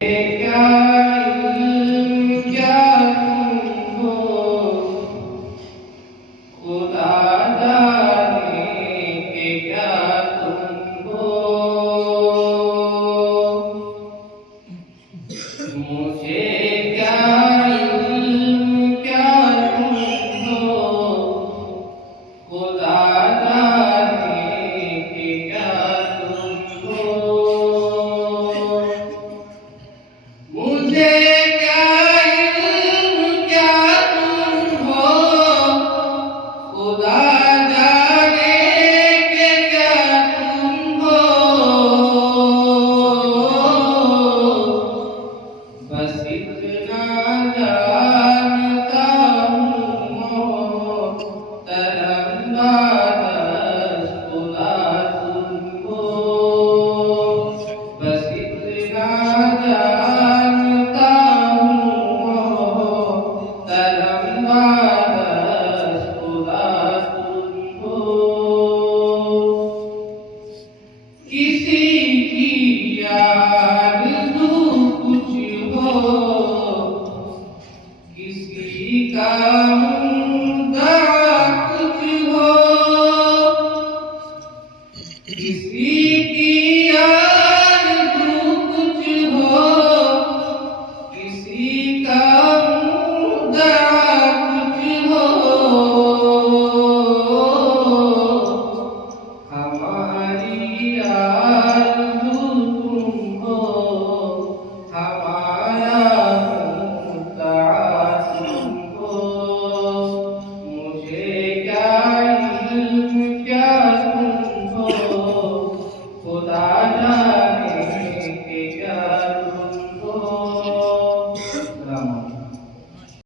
क्या इल्म क्या तुम हो, खुदा जाने के क्या तुम हो। मुझे क्या इल्म क्या तुम हो, खुदा जाने के क्या तुम हो। मुझे क्या इल्म क्या तुम हो, खुदा जाने के क्या तुम हो। बस इतना जानता हूँ तरंदाज खुदा तुम हो। बस इतना जानता हूँ तरंदाज खुदा तुम हो। किसी की आरज़ू कुछ हो, किसी का मुद्दा कुछ हो। किसी की आरज़ू कुछ हो, किसी का मुद्दा कुछ हो। हमारी आरज़ू तुम हो, हमारा मुद्दा तुम हो। मुझे क्या इल्म क्या तुम हो, खुदा जाने के क्या तुम हो।